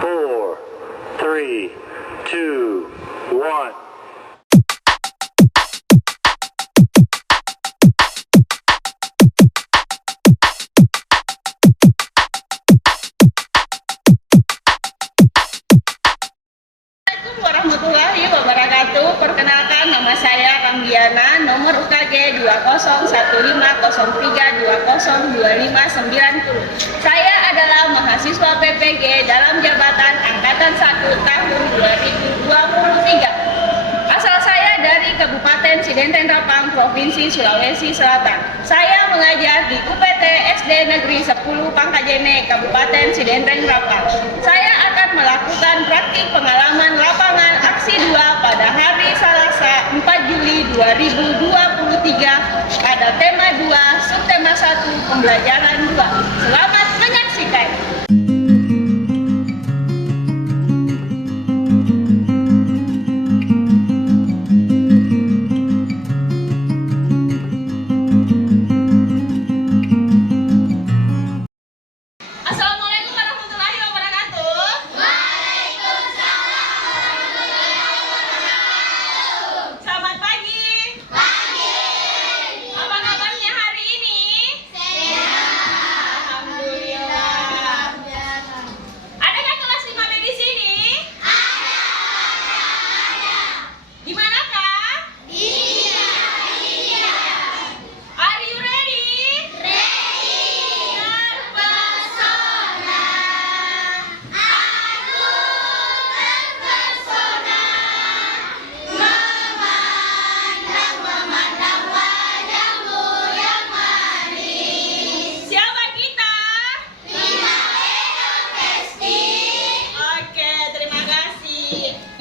4, 3, 2, 1. Warahmatullahi wabarakatuh. Perkenalkan, nama saya Rambiana, nomor UKG 20103202590. Saya adalah mahasiswa PPG dalam jabatan Angkatan 1 tahun 2023. Asal saya dari Kabupaten Sidenteng Rapang, Provinsi Sulawesi Selatan. Saya mengajar di UPT SD Negeri 10 Pangkajene, Kabupaten Sidenteng Rapang. Saya akan melakukan praktik pengalaman lapangan aksi 2 pada hari Selasa 4 Juli 2023 pada tema 2, subtema 1, pembelajaran 2. Selamat menyaksikan.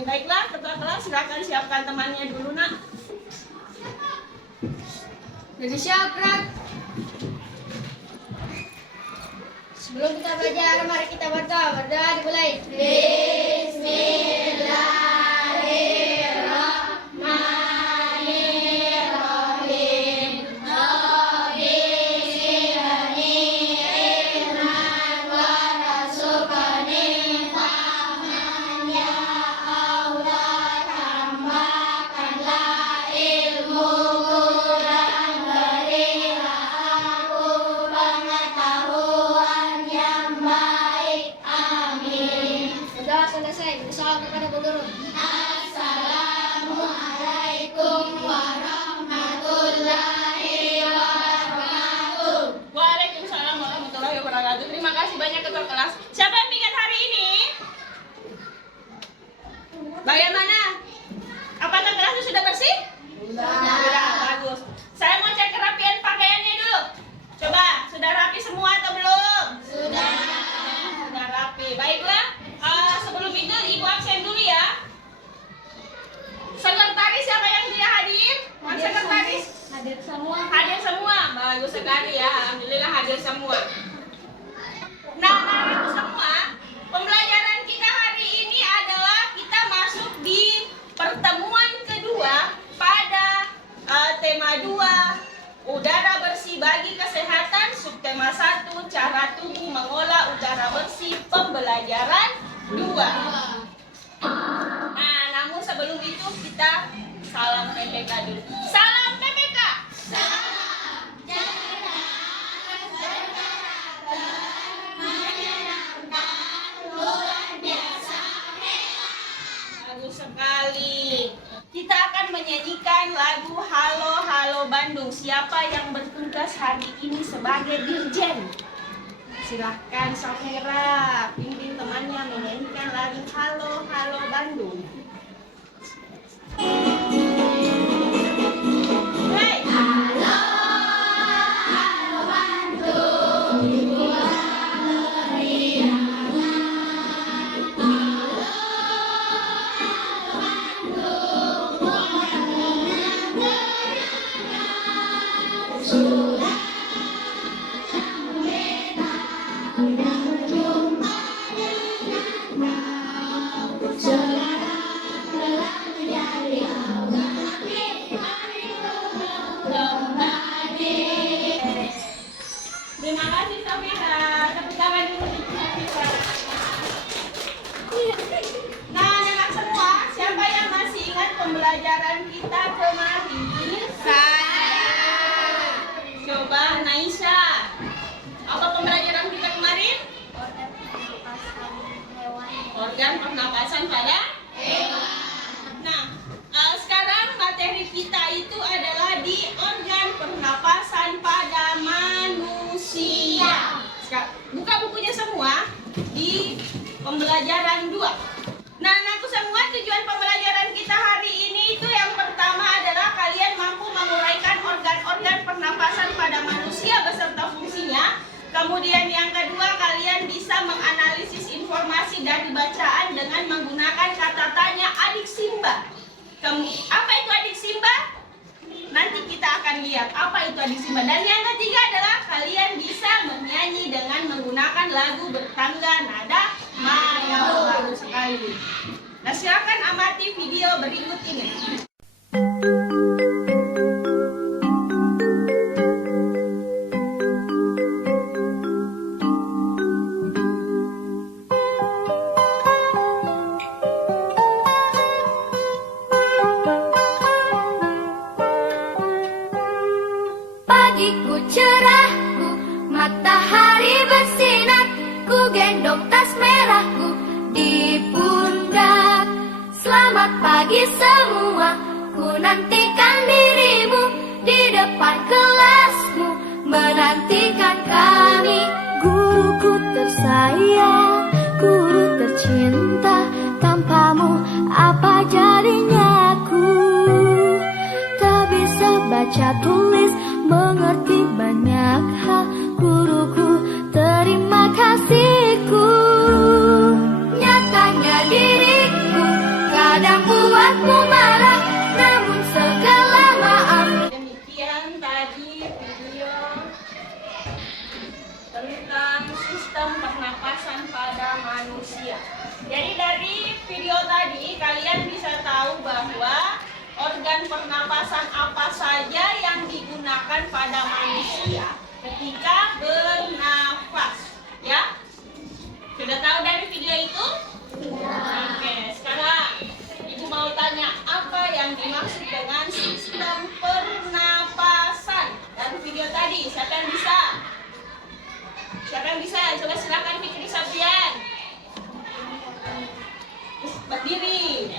Baiklah, ketua kelas silakan siapkan temannya dulu, Nak. Jadi siap, Rak. Sebelum kita belajar, mari kita berdoa. Berdoa dimulai. Selesai, bersalam kepada guru. Assalamualaikum warahmatullahi wabarakatuh. Waalaikumsalam warahmatullahi wabarakatuh. Terima kasih banyak ketua kelas. Siapa yang piket hari ini? Bagaimana? Apakah kelasnya sudah bersih? Sudah, bagus. Saya mau cek kerapian pakaiannya dulu. Coba, sudah rapi semua atau belum? Sudah rapi. Baiklah. Sebelum itu Ibu absen dulu ya. Sekretaris siapa yang tidak hadir? Sekretaris Hadir semua. hadir semua. Bagus sekali ya. Alhamdulillah hadir semua. Nah, anak-anakku semua, pembelajaran kita hari ini adalah kita masuk di pertemuan kedua pada tema 2, udara bersih bagi kesehatan, subtema 1, cara tubuh mengolah udara bersih, pembelajaran 2. Nah, namun sebelum itu kita salam PPK dulu. Salam PPK. Salam cerdas, berkarakter, menyenangkan, luar biasa, hebat. Bagus sekali. Kita akan menyanyikan lagu Halo Halo Bandung. Siapa yang bertugas hari ini sebagai dirjen? Silahkan Safira, pimpin temannya menyanyikan lagu Halo Halo Bandung. Hai. Halo, halo Bandung, bulan meriangan. Halo, halo Bandung, bulan meriangan. Sudah sampai tahun yang jumpa dengan kau, saudara. organ pernapasan pada hewan. Nah, sekarang materi kita itu adalah di organ pernapasan pada manusia. Buka bukunya semua di pembelajaran 2. Nah, anakku semua, tujuan pembelajaran kita hari ini itu yang pertama adalah kalian mampu menguraikan organ-organ pernapasan pada manusia beserta fungsinya. Kemudian yang kedua, kalian bisa menganalisis informasi dari bacaan dengan menggunakan kata tanya adik Simba. Apa itu adik Simba? Nanti kita akan lihat apa itu adik Simba. Dan yang ketiga adalah kalian bisa bernyanyi dengan menggunakan lagu bertangga nada mayor. Bagus sekali. Nah, silakan amati video berikut ini. Pagiku cerahku, matahari bersinar, ku gendong tas merahku di pundak. Selamat pagi semua, ku nantikan dirimu di depan kelasmu, menantikan kami. Guruku tersayang, guru tercinta, tanpamu apa jadinya aku? Tak bisa baca tulis, mengerti banyak hal, guruku terima kasihku. Nyatanya diriku kadang buatmu marah, namun segala maaf. Demikian tadi video tentang sistem pernapasan pada manusia. Jadi dari video tadi kalian bisa tahu bahwa organ pernapasan apa saja yang digunakan pada manusia ketika bernafas, ya? Sudah tahu dari video itu? Oke, sekarang Ibu mau tanya apa yang dimaksud dengan sistem pernapasan dari video tadi? Siapa yang bisa? Siapa yang bisa? Coba silakan Fikri Sabrian. Berdiri.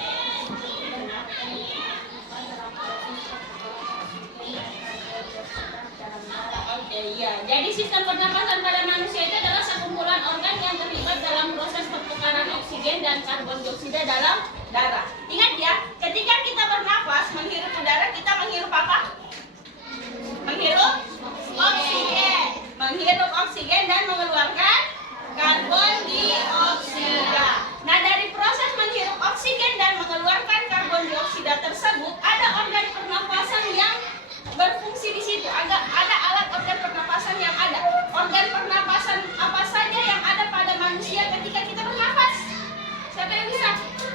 Oke, iya. Jadi sistem pernapasan pada manusia itu adalah sekumpulan organ yang terlibat dalam proses pertukaran oksigen dan karbon dioksida dalam darah. Ingat ya, ketika kita bernafas, menghirup udara, kita menghirup apa? Menghirup oksigen. Menghirup oksigen dan mengeluarkan karbon dioksida. Nah, dari proses menghirup oksigen dan mengeluarkan karbon dioksida tersebut, ada organ pernapasan yang berfungsi di situ. Ada alat organ pernapasan yang ada. Organ pernapasan apa saja yang ada pada manusia ketika kita bernafas? Siapa yang bisa?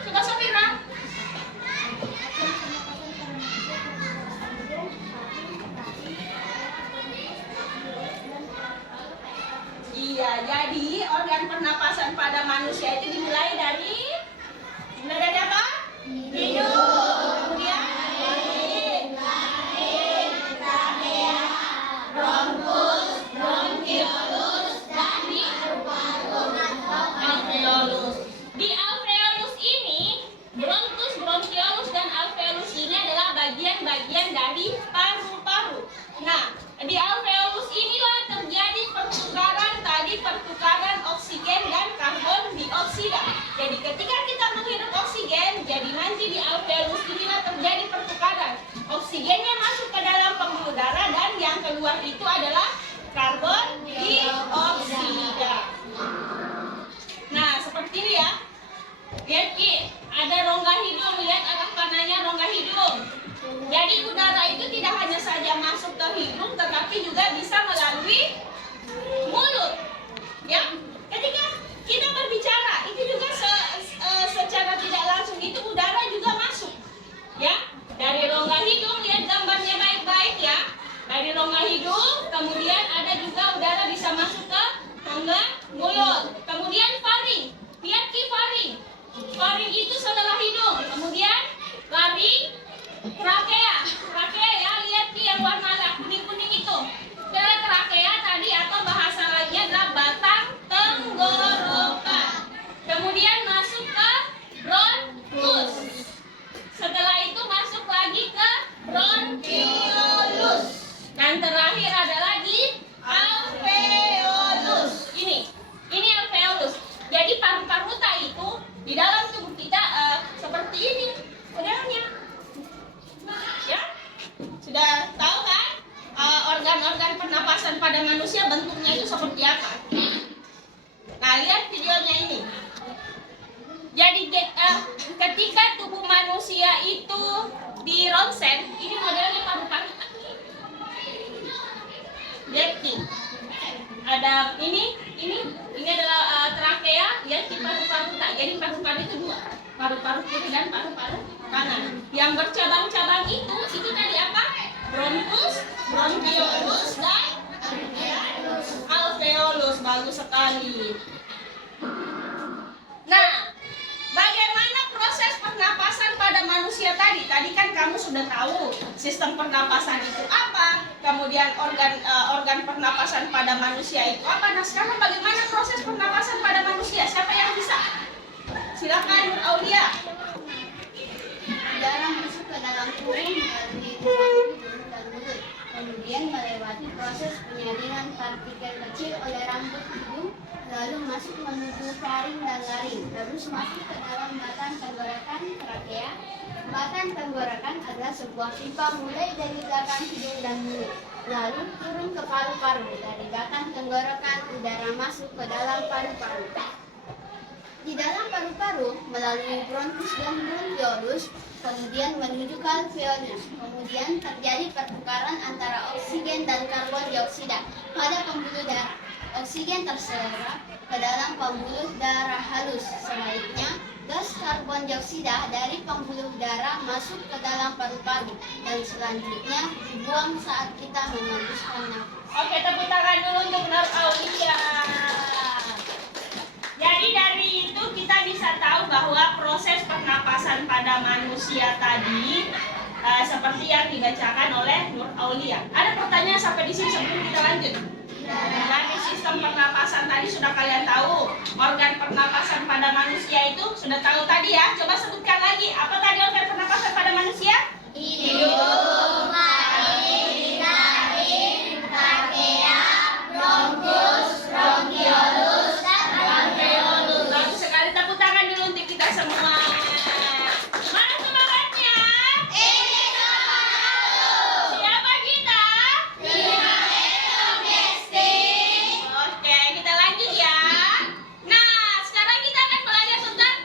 Coba Safira. Iya, jadi organ pernapasan pada manusia itu dimulai dari apa? Hidung. Kemudian alveolus. Di alveolus ini, bronkiolus dan alveolus ini adalah bagian-bagian dari paru-paru. Nah, di alveolus inilah terjadi pertukaran oksigen dan karbon dioksida. Jadi ketika kita menghirup oksigen, jadi nanti di alveolus inilah terjadi pertukaran. Oksigennya masuk ke dalam pembuluh darah dan yang keluar itu adalah karbon dioksida. Nah, seperti ini ya. Lihat Ki, ada rongga hidung, lihat arah kanannya rongga hidung. Jadi udara itu tidak hanya saja masuk ke hidung, tetapi juga bisa melalui mulut. Ya, ketika kita berbicara, itu juga secara tidak langsung itu udara juga masuk. Ya, dari rongga hidung, lihat gambarnya baik-baik ya. Dari rongga hidung, kemudian ada juga Di dalam tubuh kita seperti ini modelnya. Ya, sudah tahu kan organ-organ pernapasan pada manusia bentuknya itu seperti apa? Nah, lihat videonya ini. Jadi ketika tubuh manusia itu di ronsen, ini modelnya paru-paru. Depting. Ada ini adalah trakea, ya, di paru-paru. Tak, jadi paru-paru itu dua, paru-paru kiri dan paru-paru kanan. Yang bercabang-cabang itu tadi apa? Bronchus, bronchiolus dan alveolus. Bagus sekali. Nah, bagaimana proses pernapasan pada manusia tadi? Tadi kan kamu sudah tahu sistem pernapasan itu apa, kemudian organ pernapasan pada manusia itu apa. Nah, sekarang bagaimana proses pernapasan pada manusia? Siapa yang bisa? Silakan Nur Aulia. Udara masuk ke dalam tubuh melalui hidung dan mulut, kemudian melewati proses penyaringan partikel kecil oleh rambut hidung, lalu masuk menuju faring dan laring, terus masuk ke dalam batang tenggorokan trakea. Batang tenggorokan adalah sebuah pipa mulai dari belakang hidung dan mulut, lalu turun ke paru-paru. Dari batang tenggorokan udara masuk ke dalam paru-paru. Di dalam paru-paru melalui bronchus dan bronchiolus, kemudian menuju ke alveolus. Kemudian terjadi pertukaran antara oksigen dan karbon dioksida pada pembuluh darah. Oksigen terserap ke dalam pembuluh darah halus. Sebaliknya, gas karbon dioksida dari pembuluh darah masuk ke dalam paru-paru dan selanjutnya dibuang saat kita mengembuskan nafas. Oke, tepuk tangan dulu untuk Nur Aulia. Jadi dari itu kita bisa tahu bahwa proses pernapasan pada manusia tadi seperti yang dibacakan oleh Nur Aulia. Ada pertanyaan sampai di sini sebelum kita lanjut? Dari sistem pernapasan tadi sudah kalian tahu. Organ pernapasan pada manusia itu sudah tahu tadi ya. Coba sebutkan lagi. Apa tadi organ pernapasan pada manusia? Hidung, laring, trakea, bronchus, bronchiolus, dan alveolus. Bagus sekali, tepuk tangan dulu untuk kita semua. Mana semangatnya? Siapa kita? Oke, kita lanjut ya. Nah, sekarang kita akan belajar tentang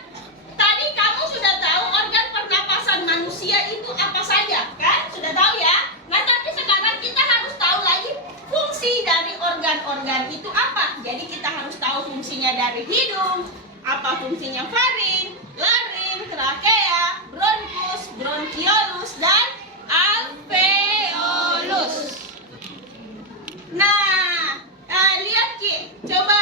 tadi kamu sudah tahu organ pernapasan manusia itu apa saja, kan? Sudah tahu ya? Nah, tapi sekarang kita harus tahu lagi fungsi dari organ-organ itu apa. Jadi kita harus tahu fungsinya dari hidung, apa fungsinya faring, laring, trakea, bronchus, bronchiolus, dan alveolus. Nah, lihat Ki, coba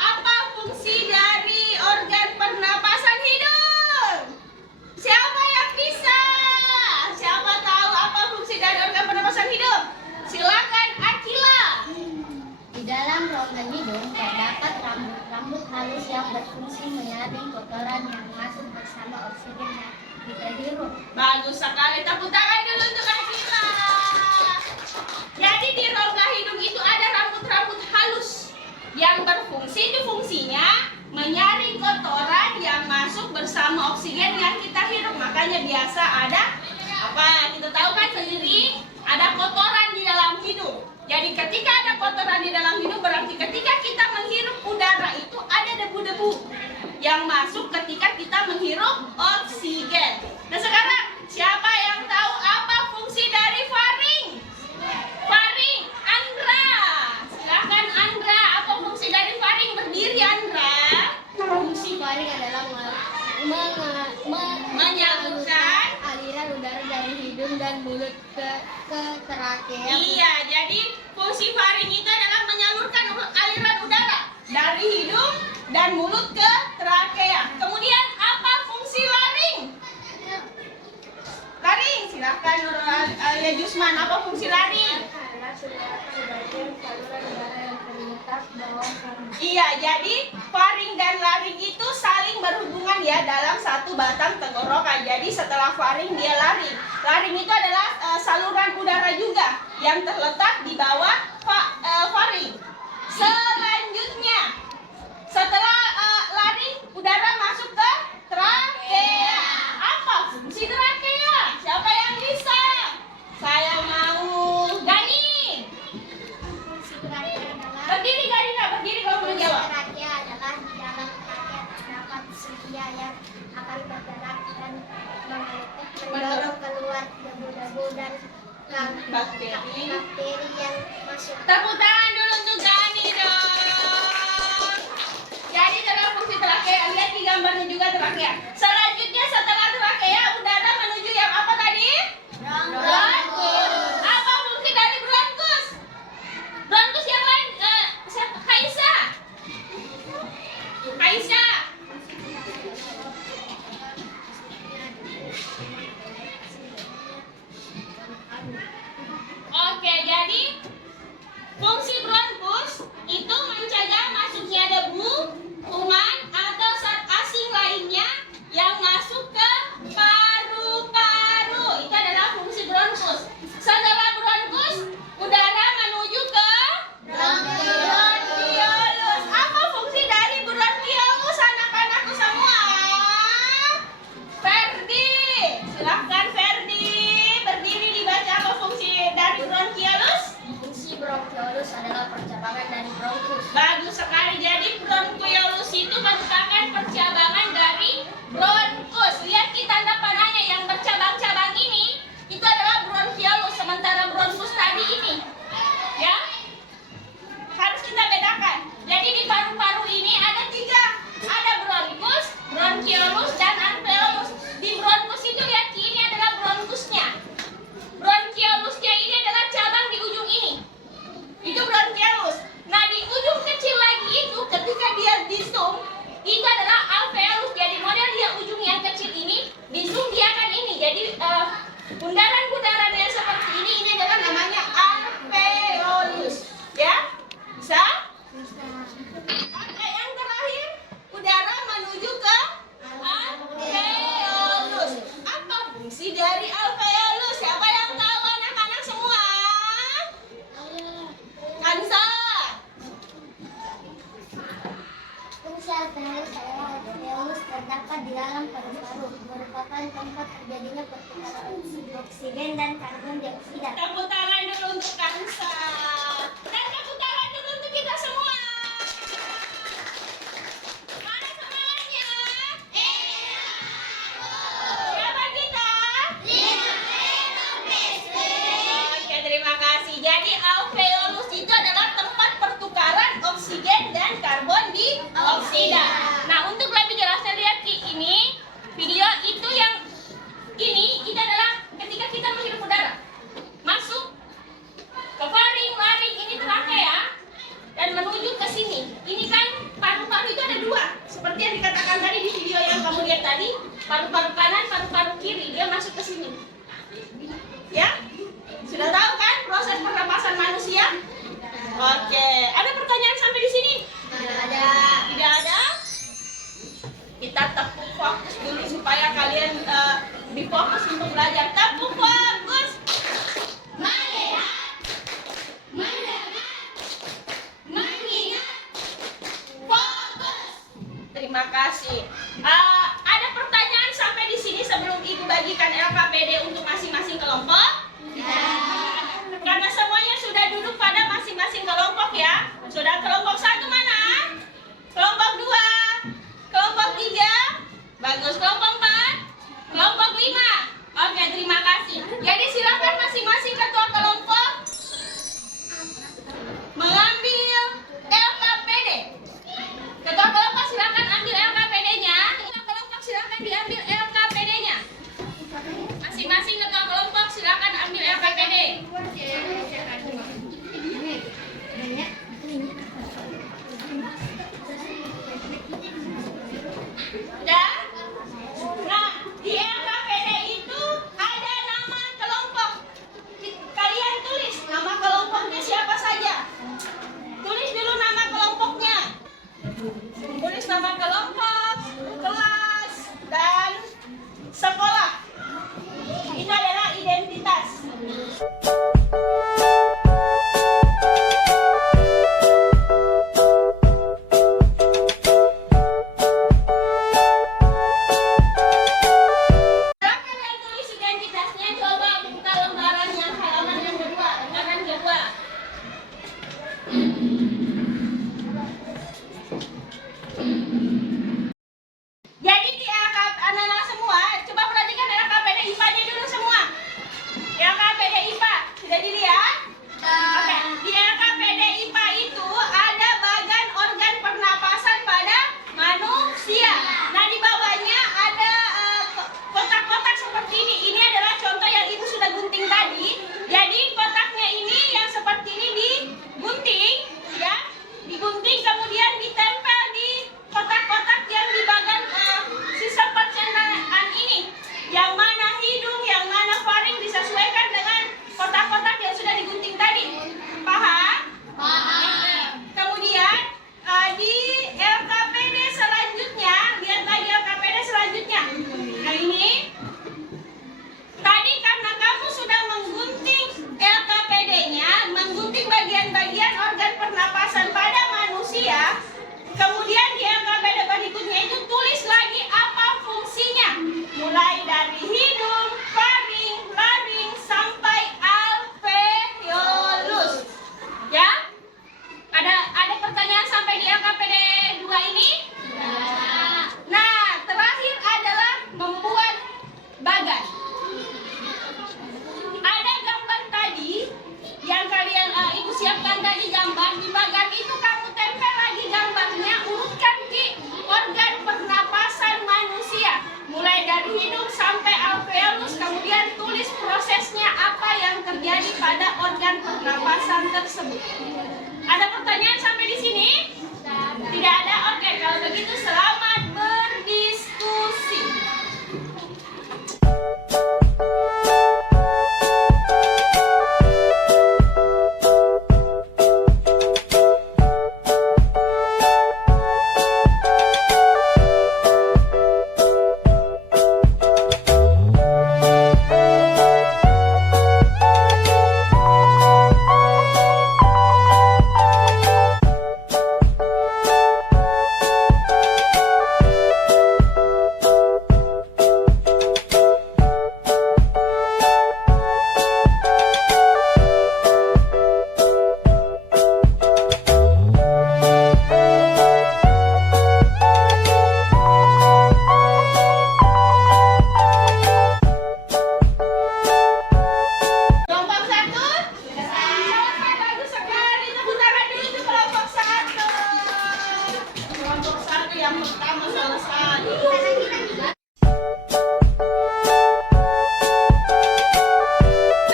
apa fungsi dari organ pernapasan hidung? Siapa yang bisa? Siapa tahu apa fungsi dari organ pernapasan hidung? Silakan Akila. Di dalam rongga hidung terdapat rambut-rambut halus yang berfungsi menyaring kotoran yang masuk bersama oksigen yang kita hirup. Bagus sekali, tepuk tangan dulu untuk Akila. Jadi di rongga hidung itu ada rambut-rambut halus yang berfungsi. Itu fungsinya menyaring kotoran yang masuk bersama oksigen yang kita hirup. Makanya biasa ada apa? Kita tahu kan sendiri ada kotoran di dalam hidung. Jadi ketika ada kotoran di dalam hidung berarti ketika kita menghirup udara itu ada debu-debu yang masuk ketika kita menghirup oksigen. Nah sekarang siapa yang tahu apa fungsi dari faring? Faring, Andra. Silakan Andra, apa fungsi dari faring? Berdiri Andra. Fungsi faring adalah Menyalurkan aliran udara dari hidung dan mulut ke trakea. Iya, jadi fungsi faring itu adalah menyalurkan aliran udara dari hidung dan mulut ke trakea. Kemudian apa fungsi laring? Laring, silakan Nur Aulia Jusman, apa fungsi laring? Iya, jadi faring dan laring itu saling berhubungan ya dalam satu batang tenggorokan. Jadi setelah faring dia laring. Laring itu adalah saluran udara juga yang terletak di bawah faring. Selanjutnya, setelah laring udara masuk ke manusia yang akan bergerak dan mendorong keluar debu-debu dan bakteri yang masuk. Tepuk tangan dulu untuk Gani dong. Jadi dalam fungsi trakea, lihat di gambarnya juga trakea. Selanjutnya setelah trakea, udara menuju yang apa tadi? Bronkus. Apa fungsi dari bronkus? Bronkus yang lain, siapa? Kaisa. Kaisa. Oke, jadi fungsi bronkus itu mencegah masuknya debu, kuman, atau zat asing lainnya yang masuk ke paru-paru. Itu adalah fungsi bronkus. Setelah bronkus, udara menuju ke bronkiolus. Apa fungsi dari bronkiolus, anak-anakku semua? Ferdi, silahkan Ferdi berdiri dibaca apa fungsi dari bronkiolus. Fungsi bronkiolus adalah percabangan dari bronkus. Bagus sekali. Jadi bronkiolus itu merupakan percabangan dari bronkus. Lihat di tanda panahnya yang bercabang-cabang ini, itu adalah bronkiolus. Sementara bronkus tadi ini, ya, harus kita bedakan. Jadi di paru-paru ini ada tiga, ada bronkus, bronkiolus, dan alveolus. Di bronkus itu lihat ini adalah bronkusnya. Bronchiolusnya ini adalah cabang di ujung ini. Itu bronchiolus. Nah, di ujung kecil lagi itu ketika dia di zoom, itu adalah alveolus. Jadi model dia ujung yang kecil ini, di zoom dia akan ini. Jadi bundaran-bundaran yang seperti ini adalah namanya alveolus. Ya? Bisa? Oke, yang terakhir, udara menuju ke alveolus. Apa fungsi dari alveolus? Siapa yang tahu, anak-anak semua? Kansa. Fungsi alveolus adalah alveolus terdapat di dalam paru-paru, merupakan tempat terjadinya pertukaran oksigen dan karbon dioksida. Tepuk tangan dulu untuk Kansa. Dan tepuk tangan dulu untuk kita semua. Mana semangatnya? Siapa kita? Oke, terima kasih. Jadi alveolus itu adalah tempat pertukaran oksigen dan karbon dioksida. Nah, untuk lebih jelasnya lihat di ini video itu yang ini adalah ketika kita menghirup udara masuk ke faring, laring, ini trakea dan menuju ke sini. Ini kan paru-paru itu ada dua, seperti yang dikatakan tadi di video yang kamu lihat tadi, paru-paru kanan, paru-paru kiri, dia masuk ke sini. Ya? Sudah tahu kan proses pernapasan manusia? Oke, ada pertanyaan sampai di sini? Tidak ada? Kita tepuk fokus dulu supaya kalian difokus untuk belajar. Tepuk fokus. Melihat, mendengar, mengingat, fokus. Terima kasih. Ada pertanyaan sampai di sini sebelum Ibu bagikan LKPD untuk masing-masing kelompok? Karena semuanya sudah duduk pada masing-masing kelompok ya. Sudah kelompok 1 mana? Kelompok 2? Kelompok 3? Bagus. Kelompok 4? Kelompok 5? Oke, terima kasih. Jadi silakan masing-masing ketua kelompok mengambil LKPD. Ketua kelompok silakan ambil LKPD-nya. Ketua kelompok silakan diambil LKPD-nya. Masing-masing ketua kelompok silakan ambil LKPD. Udah? Nah, di LKPD itu ada nama kelompok. Kalian tulis nama kelompoknya siapa saja. Tulis dulu nama kelompoknya. Tulis nama kelompok, kelas, dan sekolah. Ini adalah identitas. Sudah dilihat? Oke, di LKPD IPA itu ada bagan organ pernapasan pada manusia. Nah, di bawahnya ada kotak-kotak seperti ini. Ini adalah contoh yang Ibu sudah gunting tadi. Jadi kotaknya ini yang seperti ini digunting, ya, digunting kemudian ditempel di kotak-kotak yang di bagian sistem pencernaan ini. Yang mana hidung, yang mana faring disesuaikan dengan kotak-kotak yang sudah digunting tadi. Paham? Paham. Kemudian di LKPD selanjutnya, lihat lagi LKPD selanjutnya. Nah ini, tadi karena kamu sudah menggunting LKPD-nya, menggunting bagian-bagian organ pernapasan pada manusia, kemudian di LKPD berikutnya itu tulis lagi apa fungsinya. Mulai dari hidung, faring, laring, sampai alveolus. Ya? Ada pertanyaan sampai di LKPD 2 ini? Ya. Nah, terakhir adalah membuat bagan. Ada gambar tadi yang kalian Ibu siapkan tadi gambar. Di bagan itu kamu tempel lagi gambarnya, urutkan di organ pernapasan manusia. Mulai dari hidung sampai alveolus, kemudian tulis prosesnya apa yang terjadi pada organ pernapasan tersebut. Ada pertanyaan sampai di sini? Tidak ada? Oke, kalau begitu selamat berdiskusi. Kelompok 1? Selesai, bagus sekali. Tepuk tangan dulu untuk kelompok 1. Kelompok 1 yang pertama selesai.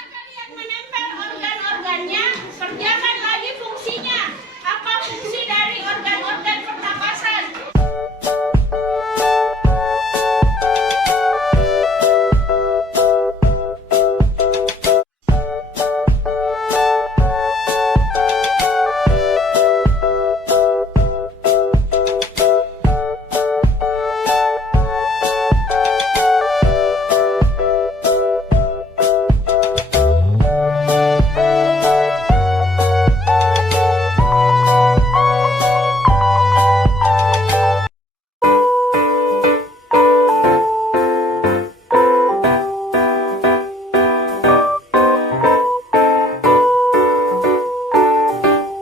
Kalian menempel organ-organnya, kerjakan lagi fungsinya. Apa fungsi dari organ-organ pernapasan?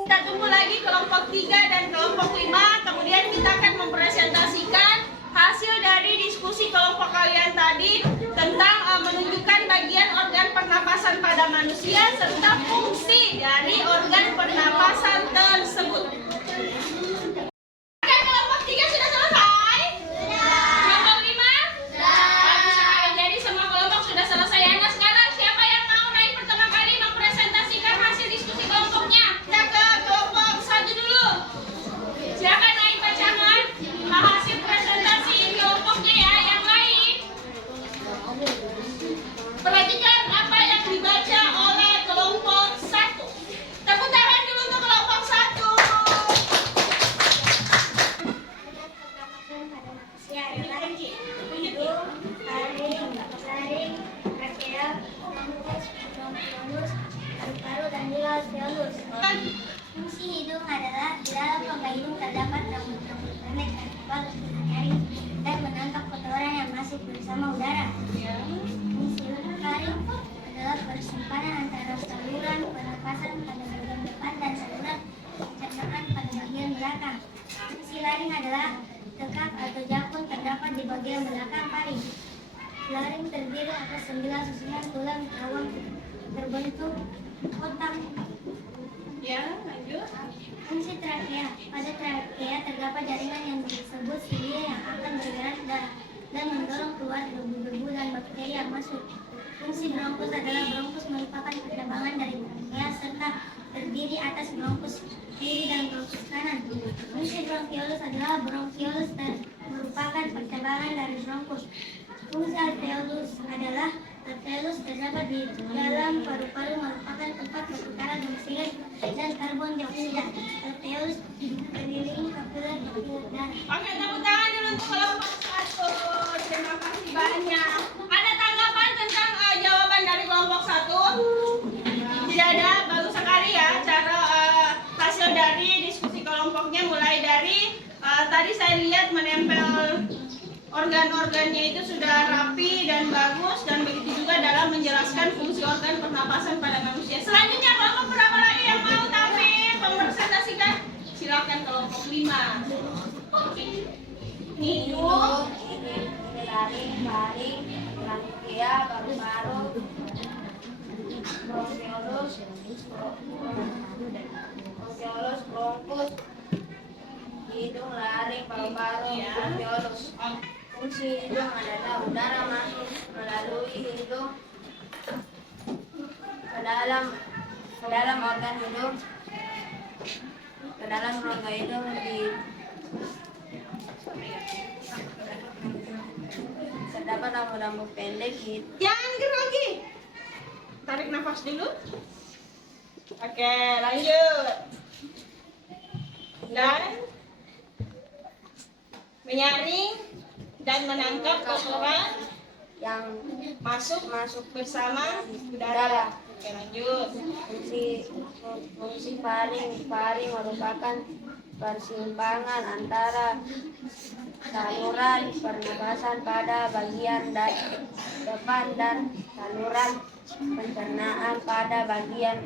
Kita tunggu lagi kelompok 3 dan kelompok 5. Kemudian kita akan mempresentasikan hasil dari diskusi kelompok kalian tadi tentang menunjukkan bagian organ pernapasan pada manusia serta fungsi dari organ pernapasan tersebut. Oke, kelompok 3 sudah selesai? Kelompok 5? Bagus sekali. Jadi semua kelompok sudah selesai. Nah, sekarang siapa yang mau naik pertama kali mempresentasikan hasil diskusi kelompoknya? Kita ke kelompok 1 dulu. Silakan naik bacakan hasil presentasi kelompoknya ya, yang lain. Perhatikan apa yang dibaca oleh kelompok 1. Tepuk tangan dulu untuk kelompok 1. Manusia adalah hidung, faring, laring, trachea, bronkus, bronkiolus, paru-paru, dan juga alveolus. Fungsi hidung adalah di dalam rongga hidung terdapat rambut-rambut pendek dan tebal untuk menyaring dan menangkap kotoran yang masuk bersama udara. Fungsi faring adalah persimpanan antara saluran pernapasan pada bagian depan dan saluran pencernaan pada bagian belakang. Fungsi laring adalah tekak atau jakun terdapat di bagian belakang faring. Laring terdiri atas 9 susunan tulang awam terbentuk otak. Ya, lanjut. Fungsi trakea. Pada trakea terdapat jaringan yang disebut silia yang akan bergerak dan mendorong keluar debu-debu dan bakteri yang masuk. Fungsi bronkus adalah bronkus merupakan percabangan dari trakea serta terdiri atas bronkus kiri dan bronkus kanan. Fungsi bronkiolus adalah bronkiolus merupakan percabangan dari bronkus. Fungsi alveolus adalah alveolus terdapat di dalam paru-paru merupakan tempat perputaran oksigen dan karbon dioksida. Alveolus dikelilingi kapiler darah. Oke, tepuk tangan dulu untuk kelompok 1. Terima kasih banyak. Ada tanggapan tentang jawaban dari kelompok 1? Tidak ada, bagus sekali ya cara hasil dari diskusi kelompoknya, mulai dari tadi saya lihat menempel organ-organnya itu sudah rapi dan bagus, dan begitu juga dalam menjelaskan fungsi organ pernapasan pada manusia. Selanjutnya kelompok berapa lagi yang mau tampil mempresentasikan? Silakan kelompok 5. Hidung, Laring, faring, trachea, paru-paru, bronkiolus, bronkus, hidung, laring, paru-paru, bronkiolus. Fungsi hidung adalah udara masuk melalui hidung ke dalam organ hidung, ke dalam rongga hidung terdapat rambut-rambut pendek gitu. jangan grogi. Tarik nafas dulu. Oke, lanjut. Dan menyaring dan menangkap kotoran Yang masuk masuk bersama udara. darah. Oke, lanjut. Fungsi faring merupakan persimpangan antara saluran pernapasan pada bagian depan dan saluran pencernaan pada bagian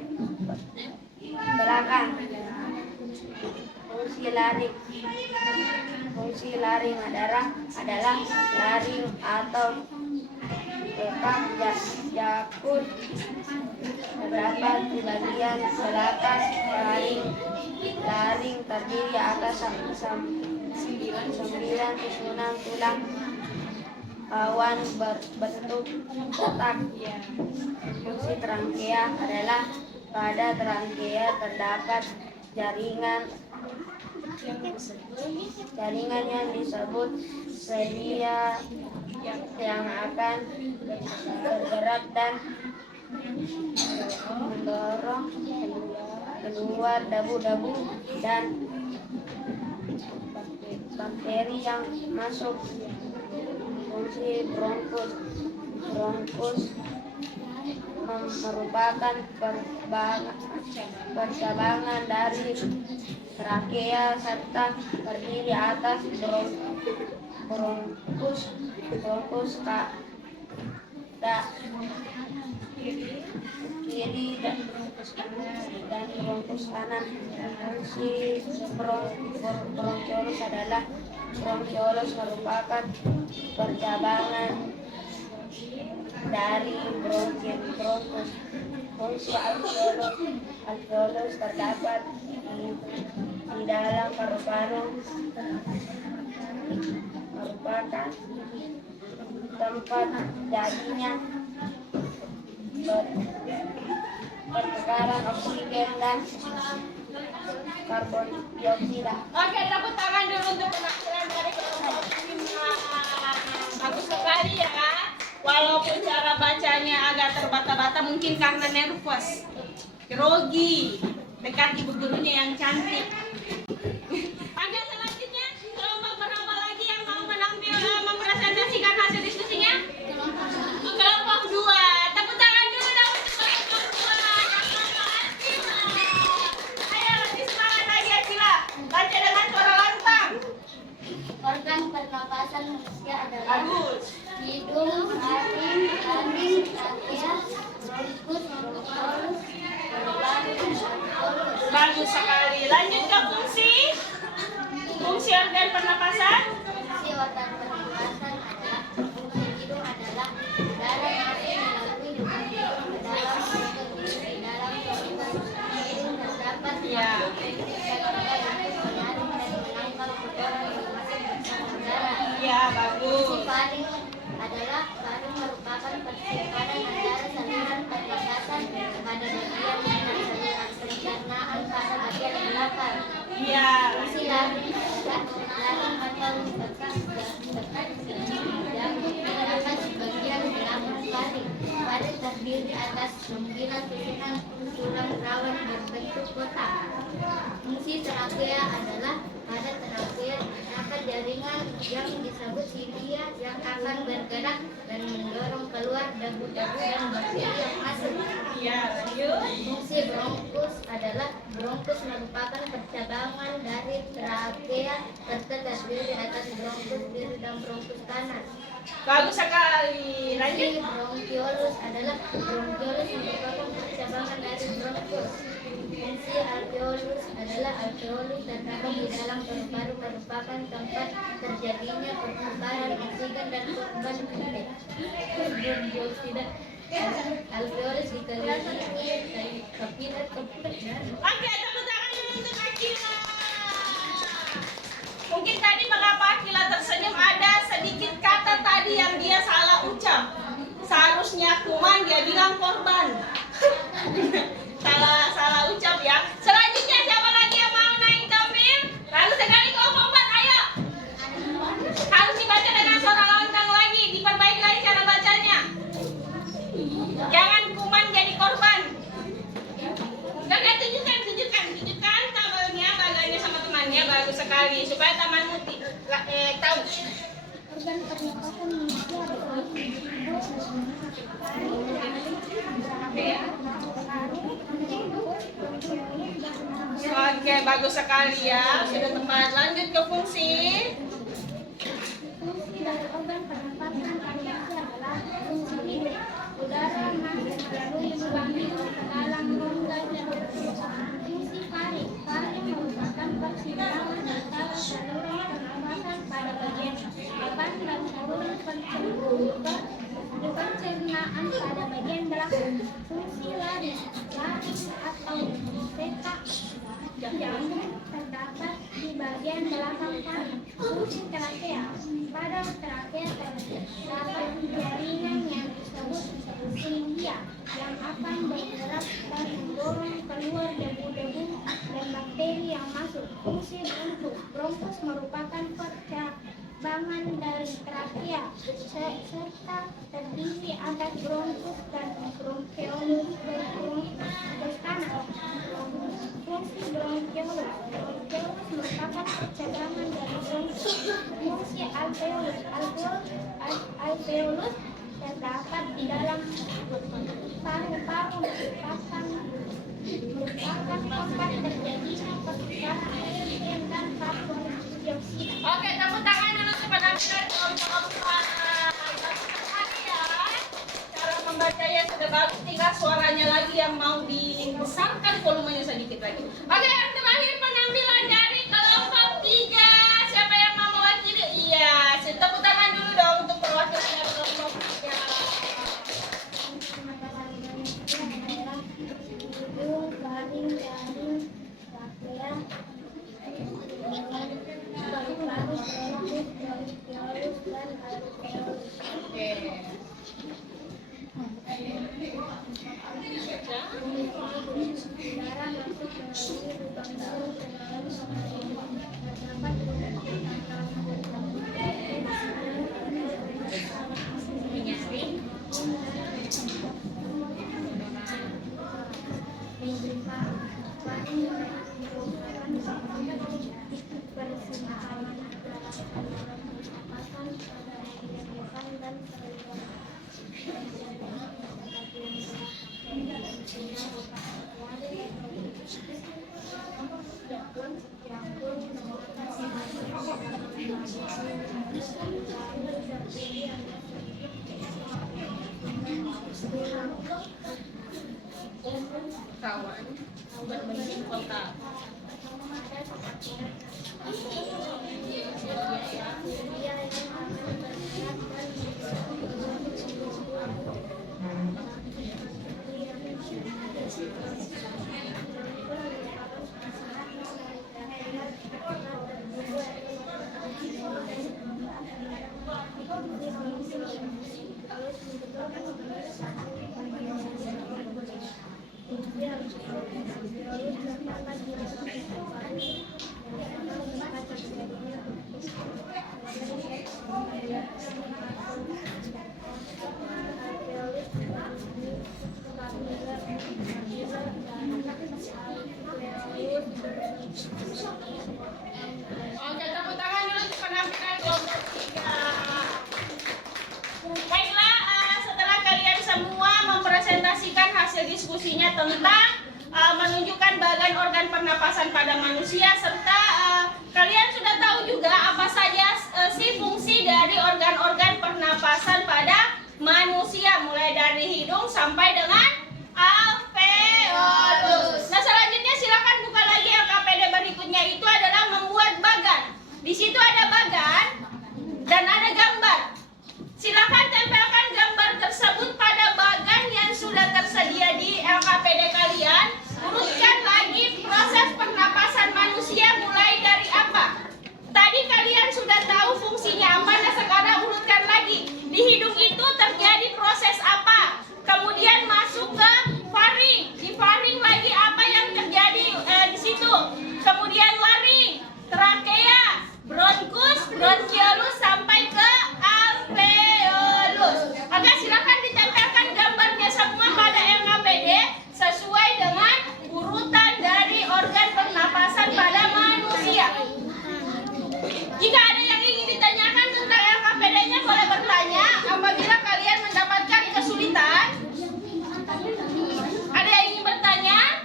belakang. Fungsi laring adalah laring atau lemak jakun terdapat di bagian belakang laring. Laring terdiri atas 9 susunan tulang awan berbentuk kotak. Fungsi trachea adalah pada trachea terdapat jaringan yang disebut selia yang akan bergerak dan mendorong keluar debu-debu dan bakteri yang masuk. Fungsi bronkus merupakan percabangan dari trakea serta terdiri atas bronkus kiri dan bronkus kanan. Fungsi bronkiolus adalah bronkiolus merupakan percabangan dari bronkus. Fungsi alveolus terdapat di dalam paru-paru merupakan tempat jadinya pertukaran oksigen dan karbon dioksida. Oke, tepuk tangan dulu untuk penampilan dari kelompok 5. Bagus sekali ya. Walaupun cara bacanya agak terbata-bata, mungkin karena nervous, grogi, dekat ibu gurunya yang cantik. Oke, selanjutnya kelompok berapa lagi yang mau menampil mempresentasikan hasil diskusinya? Kelompok 2. Tepuk tangan dulu dong untuk kelompok 2. Ayo, lebih semangat lagi Akila. Baca dengan suara lantang. Organ pernapasan manusia adalah Bagus. hidung, laring, trachea, bronkus, bronkiolus, paru-paru, bronkiolus. Bagus sekali. Lanjut ke fungsi organ pernapasan. Fungsi organ pernapasan adalah fungsi hidung adalah udara masuk melalui hidung ke dalam Fungsi faring adalah faring merupakan persimpangan antara saluran pernapasan pada bagian kanan saluran pencernaan pada bagian belakang. Iya. Fungsi laring atau bekas yang menggunakan bagian belakang faring. Faring terdiri atas 9 susunan tulang rawan berbentuk kotak. Fungsi trakea adalah pada trakea terdapat jaringan yang disebut silia yang akan bergerak dan mendorong keluar debu-debu dan bakteri yang masuk. Iya, lanjut. Fungsi bronkus adalah bronkus merupakan percabangan dari trakea serta terdiri atas bronkus kiri dan bronkus kanan. Bagus sekali. Lanjut. Fungsi bronkiolus adalah bronkiolus merupakan percabangan dari bronkus. Fungsi alveolus adalah alveolus terdapat di dalam paru-paru merupakan tempat terjadinya pertukaran oksigen dan korban dioksida. Alveolus dikelilingi dari kapiler dan Oke, tepuk tangan dulu untuk Akila. Mungkin tadi mengapa Akila tersenyum, ada sedikit kata tadi yang dia salah ucap. Seharusnya kuman, dia bilang korban. salah ucap ya. Selanjutnya siapa lagi yang mau naik Tomil? Lalu sekali kau korban, ayo. Harus dibaca dengan suara lontang lagi, diperbaiki lagi cara bacanya. Jangan kuman jadi korban. Oke, tunjukkan tabelnya, baganya sama temannya, bagus sekali supaya tamanmu tahu. organ pernapasan manusia Oke, bagus sekali ya, sudah tepat. Lanjut ke fungsi. Fungsi dari organ pernapasan manusia adalah fungsi hidup. Udara masuk melalui lubang hidung ke dalam rongga jantung. Fungsi faring merupakan persimpangan antara saluran pernapasan pada bagian depan dan saluran pencernaan pada bagian belakang. Fungsi laring atau peta jantung terdapat di bagian belakang faring. Fungsi trakea pada trakea terdapat jaringan yang disebut silia yang akan bergerak dan mendorong keluar debu-debu dan bakteri yang masuk. Fungsi bronkus merupakan percabangan dari trakea serta terdiri atas bronkus dan bronkiolus kanan. Fungsi bronkiolus merupakan percabangan dari bronkus. Fungsi alveolus terdapat di dalam paru-paru merupakan tempat terjadinya pertukaran oksigen dan karbon dioksida. Oke, tepuk tangan dulu kepada Minar untuk ya. Cara membacanya sudah bagus, tinggal suaranya lagi yang mau dibesarkan volumenya sedikit lagi. Oke, yang terakhir penampilan dari kelompok 3. Siapa yang mau mewakili? Iya, tepuk tangan dulu dong untuk perwakilan dari kelompok 3. Kawan berbanding kota. Oke, tepuk tangan dulu untuk penampilan kelompok 3. Baiklah, setelah kalian semua mempresentasikan hasil diskusinya tentang menunjukkan bagian organ pernapasan pada manusia, serta kalian sudah tahu juga apa saja fungsi dari organ-organ pernapasan pada manusia, mulai dari hidung sampai dengan alveolus. Nah, selanjutnya silakan buka lagi LKPD berikutnya, itu adalah membuat bagan. Di situ ada bagan dan ada gambar. Silakan tempelkan gambar tersebut pada bagan yang sudah tersedia di LKPD kalian. Urutkan lagi proses pernapasan manusia mulai dari apa? Tadi kalian sudah tahu fungsinya apa, nah sekarang urutkan lagi. Di hidung itu terjadi proses apa? Kemudian masuk ke faring. Di faring lagi apa yang terjadi di situ? Kemudian laring, trakea, bronkus, bronchiolus sampai ke alveolus. Oke, silakan ditempelkan gambarnya semua pada LKPD sesuai dengan urutan dari organ pernapasan pada manusia. Jika ada yang ingin ditanyakan tentang LKPD-nya boleh bertanya. Apabila kalian mendapatkan kesulitan, ada yang ingin bertanya?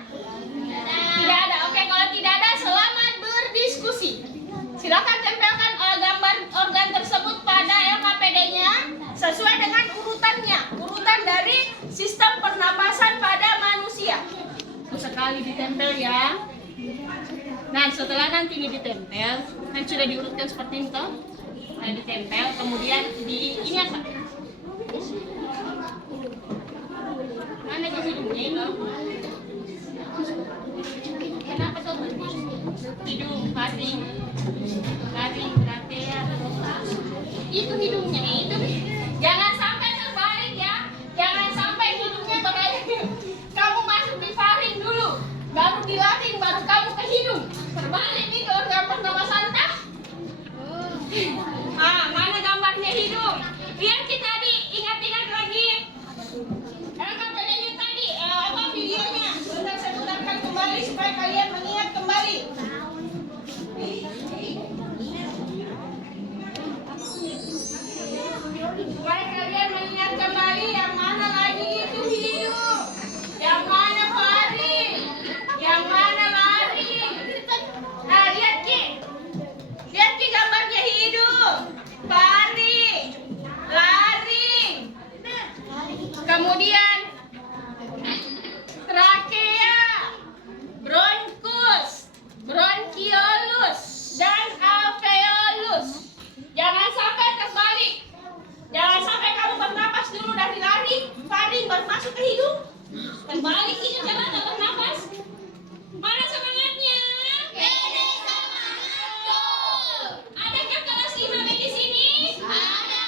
Tidak ada. Oke, kalau tidak ada, selamat berdiskusi. Silakan tempelkan gambar organ tersebut pada LKPD-nya sesuai dengan urutannya, urutan dari sistem pernapasan pada manusia. Sekali ditempel ya. Nah, setelah nanti ini ditempel, kan sudah diurutkan seperti itu. Nah, ditempel, kemudian ini apa? Mana ke hidungnya ini? Kenapa tuh? Hidung, faring, trakea. Itu hidungnya itu. Jangan sampai terbalik ya. Jangan sampai hidungnya terbalik. Kamu masuk di faring dulu, baru di laring, baru kamu ke hidung. Terbalik nih ke organ pernapasan tak? Mana gambarnya hidung? Biar kita ingat-ingat lagi. LKPD-nya tadi, apa videonya? Bentar saya putarkan kembali supaya kalian mengingat kembali. Supaya kalian mengingat kembali yang mana lagi itu hidung, yang mana faring, yang mana laring. Nah, lihat Ki gambarnya hidung, faring, laring, kemudian trakea, bronkus, bronchiolus, dan alveolus. Jangan sampai terbalik. Jangan sampai kamu bernapas dulu dari laring, faring baru masuk ke hidung. Terbalik ini jangan tak bernapas. Mana semangatnya? Pede semangatku. Adakah kelas 5B di sini? Ada.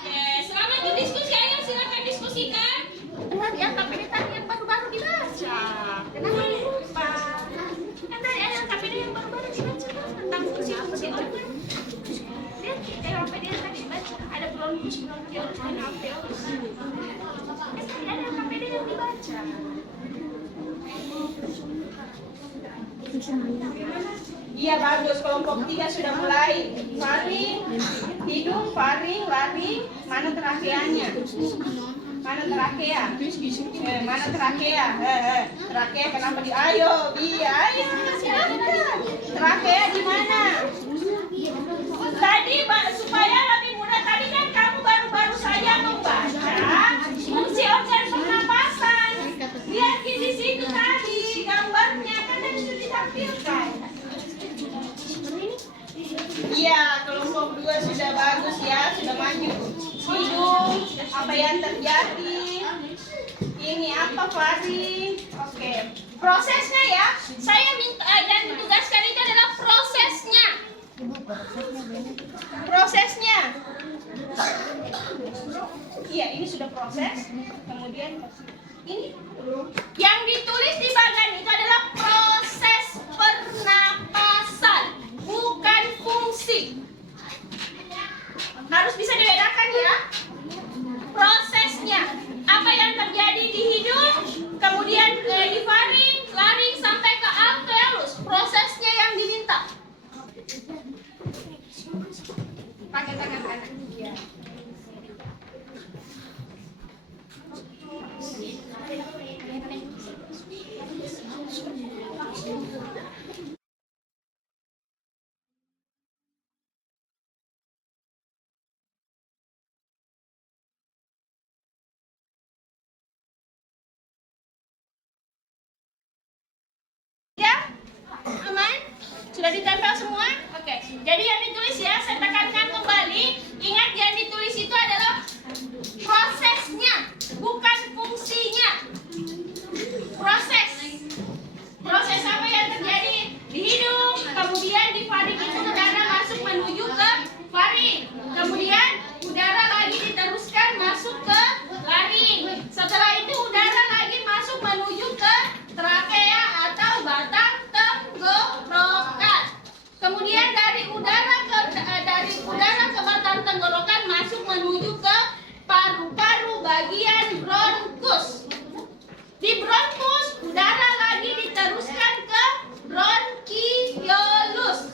Oke, selamat berdiskusi. Ayo silakan diskusikan. Tadi LKPD tadi yang baru-baru dibaca. Kenapa lupa? Kan tadi ada LKPD yang baru-baru dibaca tentang fungsi-fungsi organ. Lihat LKPD yang tadi dibaca. Ada bronkus, bronchiolus, dan alveolus. Kan tadi ada LKPD yang dibaca. Iya bagus, kelompok 3 sudah mulai. Faring, hidung, faring, laring, mana trakeanya? Mana trakea? Mana trakea? Trakea kenapa di? Ayo, ayo silakan. Trakea di mana? Tadi supaya lebih mudah, tadi kan kamu baru-baru saja membaca fungsi organ pernapasan. Lihat di situ tadi gambarnya kan tadi sudah ditampilkan. Iya, kelompok 2 sudah bagus ya, sudah maju. Hidung, apa yang terjadi? Ini apa faring? Oke, prosesnya ya. Saya minta dan tugaskan itu adalah prosesnya. Prosesnya. proses, kemudian ini yang ditulis di bagian itu adalah proses pernapasan, bukan fungsi. Harus bisa dibedakan ya. Prosesnya, apa yang terjadi di hidung, kemudian di faring, laring sampai ke alveolus. Prosesnya yang diminta. Pakai tangan kanan. Ya. Ya, aman? Sudah ditempel semua? Oke. Jadi yang ditulis ya, saya tekankan kembali. Ingat yang ditulis itu adalah prosesnya, bukan fungsinya. Proses. Proses apa yang terjadi di hidung, kemudian di faring itu udara masuk menuju ke faring. Kemudian udara lagi diteruskan masuk ke laring. Setelah itu udara lagi masuk menuju ke trakea atau batang tenggorokan. Kemudian dari udara ke batang tenggorokan masuk menuju ke paru-paru bagian bronkus. Di bronkus udara lagi diteruskan ke bronkiolus.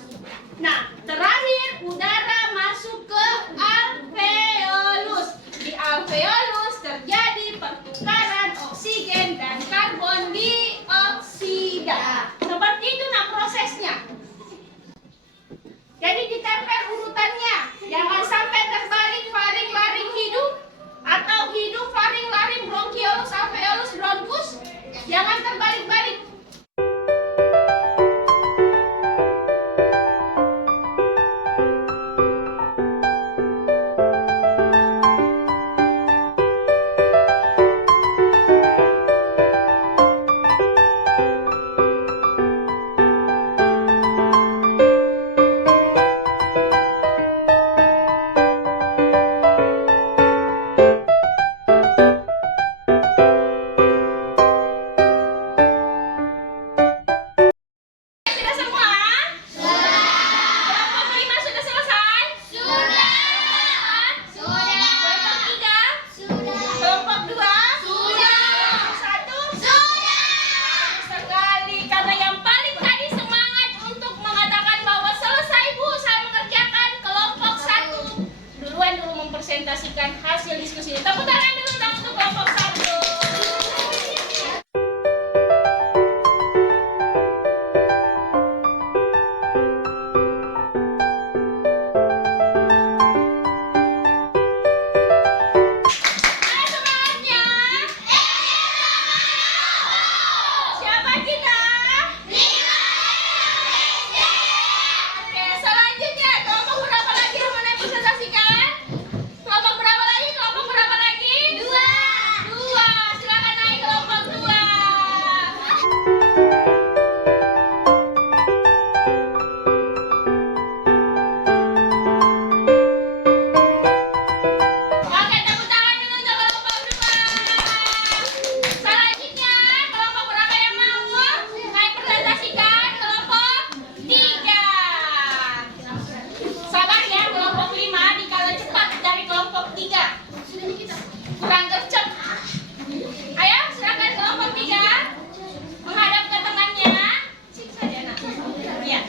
Nah, terakhir udara masuk ke alveolus. Di alveolus terjadi pertukaran oksigen dan karbon dioksida. Seperti itu nah prosesnya. Jadi ditempel urutannya. Jangan sampai terbalik faring, laring, hidung atau hidung, faring, laring, bronkiolus, alveolus, bronkus. Jangan terbalik-balik. Sudah semua? Kelompok 5 sudah selesai? Sudah. Kelompok 3? Sudah. Kelompok 2? Sudah. Kelompok 1? Sudah. Sekali, karena yang paling tadi semangat untuk mengatakan bahwa selesai Bu, saya mengerjakan kelompok 1. Duluan dulu mempresentasikan hasil diskusi. Tepuk tangan dulu dong untuk kelompok 1. Mana semangatnya? Siapa kita? Oke, selanjutnya kelompok berapa lagi yang mau presentasikan? Kelompok berapa lagi? Kelompok berapa lagi? 2. Silakan naik kelompok 2. Oke, tepuk tangan dulu untuk kelompok 2. Selanjutnya, kelompok berapa yang mau naik presentasikan? Kelompok 3. Sabar ya, kelompok 5 dikalah cepat dari kelompok 3. Kurang gercep. Ayo, silakan kelompok 3 menghadap ke tengahnya. Sini saja, nak. Iya,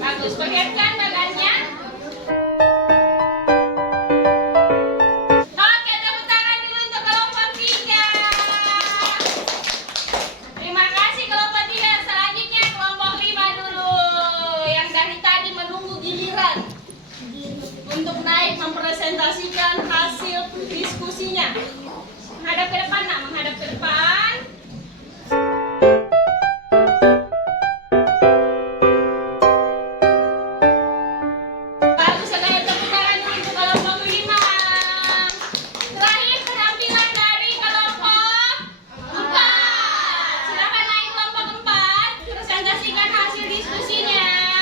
bagus. Perlihatkan badannya. Oke, tepuk tangan dulu untuk kelompok 3. Terima kasih kelompok 3. Selanjutnya kelompok 5 dulu. Yang dari tadi menunggu giliran untuk naik mempresentasikan hasil diskusinya. Menghadap ke depan, nak. Menghadap ke depan. Bagus sekali, tepuk tangan dulu untuk kelompok 5. Terakhir penampilan dari kelompok 4. Silakan naik kelompok 4, presentasikan hasil diskusinya.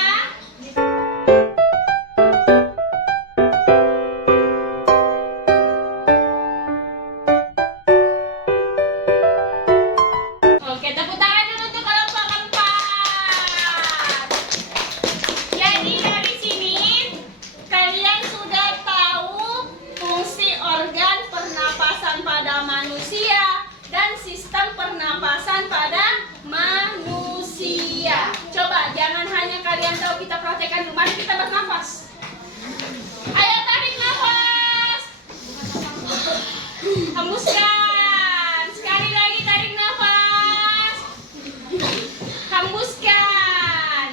kan? Mari kita bernafas. Ayo tarik nafas. Hembuskan. Sekali lagi tarik nafas. Hembuskan.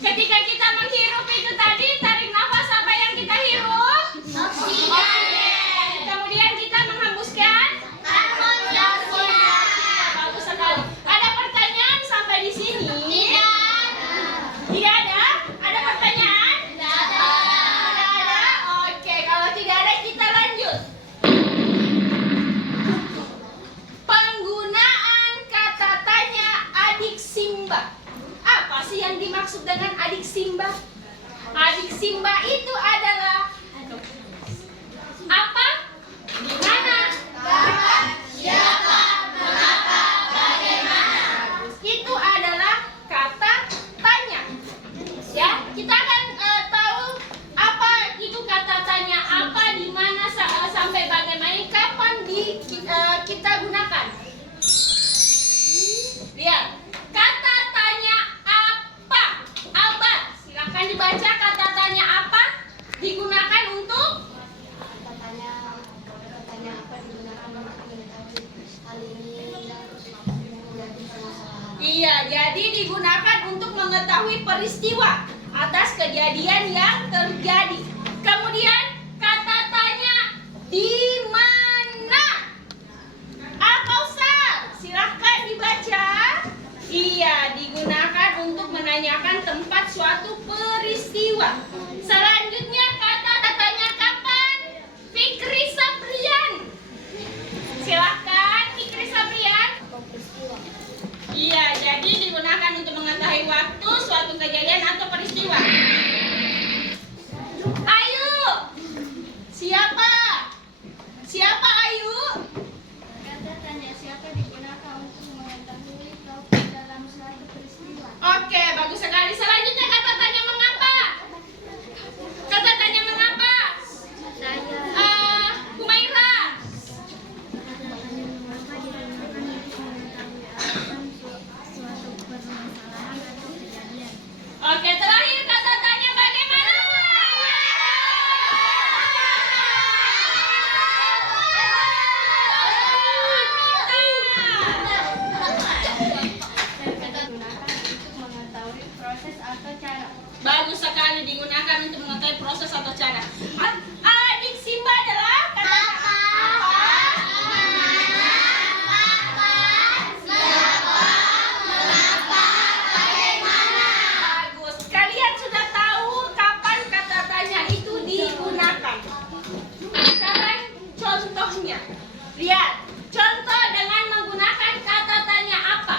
Ketika kita menghirup itu tadi, tarik nafas apa yang kita hirup? Oksigen. Kemudian kita menghembuskan Karbon dioksida. bagus sekali. Ada pertanyaan sampai di sini? Tidak ada? Ada pertanyaan? Tidak ada? Oke, kalau tidak ada kita lanjut. Penggunaan kata tanya adik Simba. Apa sih yang dimaksud dengan adik Simba? Adik Simba itu adalah apa? Di mana? Siapa? Mengapa? Bagaimana? Itu adalah kata tanya. Ya, kita akan tahu apa itu kata tanya, apa, di mana, sampai bagaimana, kapan kita gunakan. Lihat, kata tanya apa? Albert, silakan dibaca kata tanya apa digunakan untuk. Katanya apa digunakan untuk mengetahui hal ini menjadi permasalahan. Iya, jadi digunakan untuk mengetahui peristiwa atas kejadian yang terjadi. Kemudian kata tanya di mana? Apa Ustaz? Silahkan dibaca. Iya, digunakan untuk menanyakan tempat suatu peristiwa. Selanjutnya kata tanya kapan? Fikri Sabrian. Silahkan Fikri Sabrian. Atau peristiwa. Iya, jadi digunakan untuk mengetahui waktu, suatu kejadian atau peristiwa. Ayu, siapa? Siapa Ayu? Kata tanya siapa digunakan untuk mengetahui topik dalam suatu peristiwa. Oke, bagus sekali. Selanjutnya kata tanya mengapa? Kata tanya mengapa? Humaira. Oke, terakhir kata tanya bagaimana? Digunakan untuk mengetahui proses atau cara. Bagus sekali, digunakan untuk mengetahui proses atau cara. Adik Simba adalah kata bagus. Kalian sudah tahu kapan kata tanya itu digunakan. Sekarang contohnya. Lihat, contoh dengan menggunakan kata tanya apa?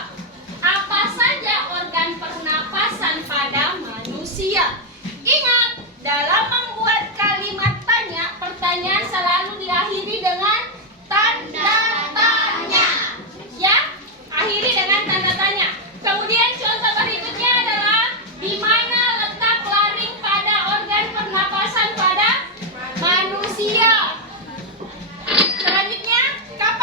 Apa saja organ pernapasan pada manusia? Ingat, dalam membuat kalimat tanya, pertanyaan selalu diakhiri dengan tanda tanya. Ya, akhiri dengan tanda tanya. Kemudian contoh berikutnya adalah di mana letak laring pada organ pernapasan pada manusia. Selanjutnya, kapan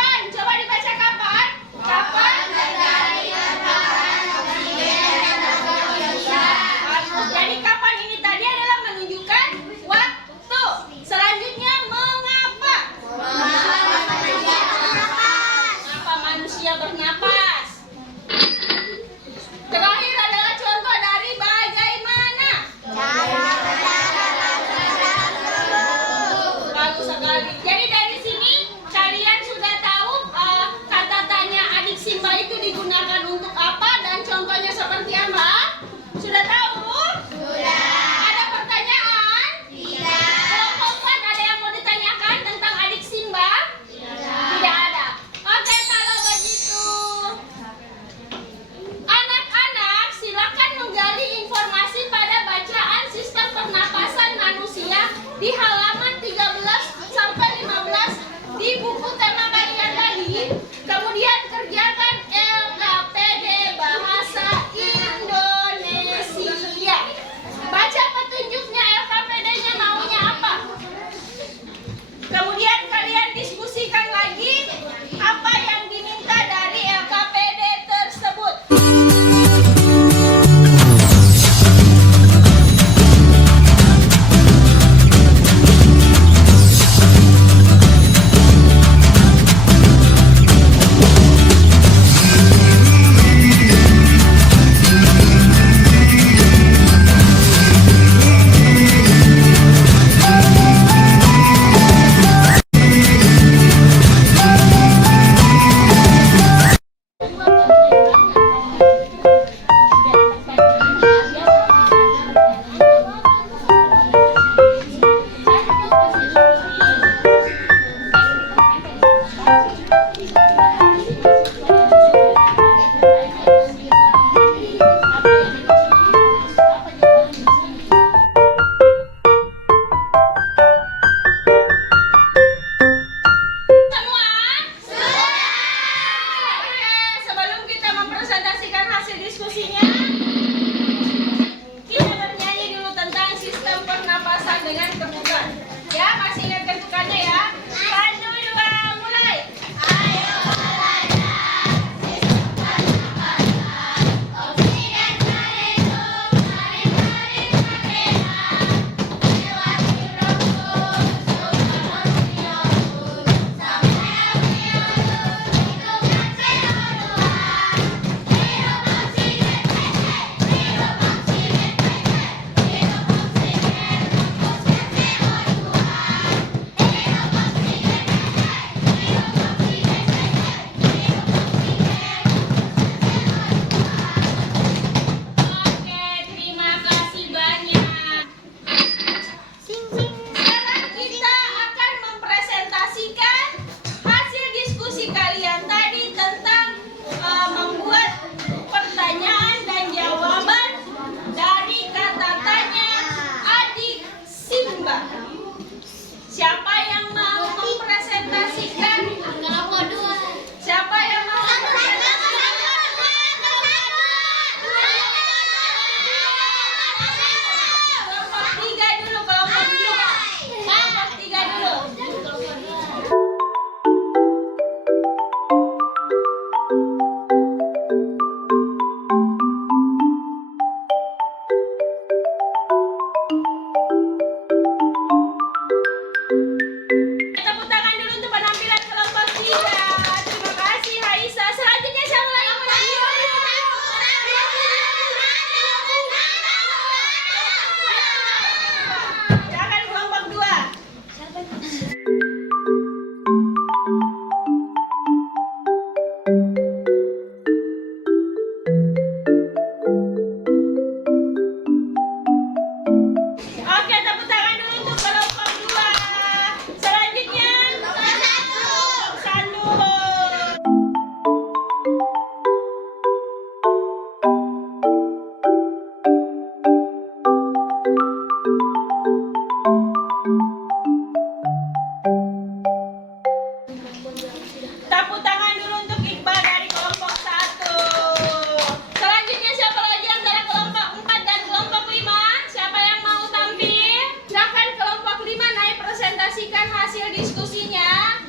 diskusinya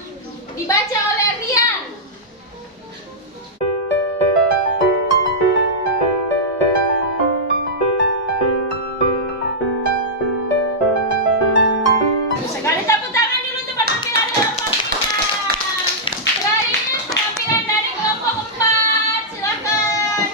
dibaca oleh Rian. Sekali tepuk tangan dulu untuk penampilan kelompok 5. Selanjutnya penampilan dari kelompok 4. Silakan.